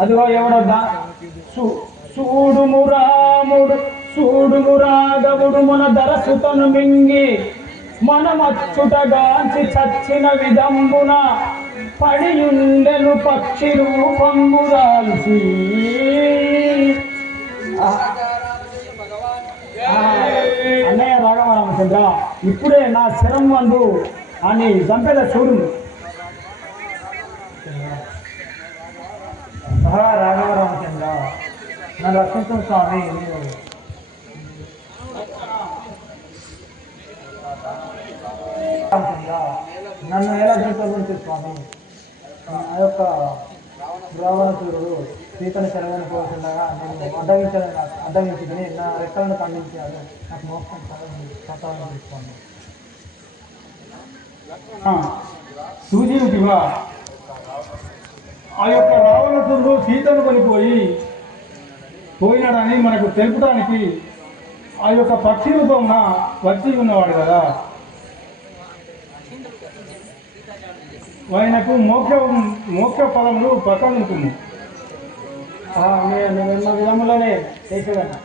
అదిగో ఎవడో సు- చూడుము రాముడు చూడుము రాఘవుడు మన దరసుతను మింగి మనమచ్చుటగాంచి చచ్చిన విధంబున పడియుండెను పక్షి రూపంబు రాల్సి అన్నయ్య రాఘవరామచంద్ర ఇప్పుడే నా శరం వందు అని చంపేద చూడు. మహా రాఘవ రామచంద్ర నన్ను రక్షించు స్వామి నీవు నన్ను ఎలా జీవితం స్వామి? నా యొక్క రావణసురుడు సీతను చెరగని పోతుండగా నేను అడ్డగించడం అడ్డగించుకుని నా రెక్కలను ఖండించాడు నాకు మోక్షం ప్రసాదం తీసుకోండి సూచీవుటివా ఆ యొక్క రావణసుడు సీతను కొనిపోయి పోయినాడని మనకు తెలుపడానికి ఆ యొక్క పక్షి రూపమున వచ్చి ఉన్నవాడు కదా. ఆయనకు మోక్ష మోక్ష ఫలములు ప్రసాదించుము ఉంటుంది విధములోనే చేసేదన్నా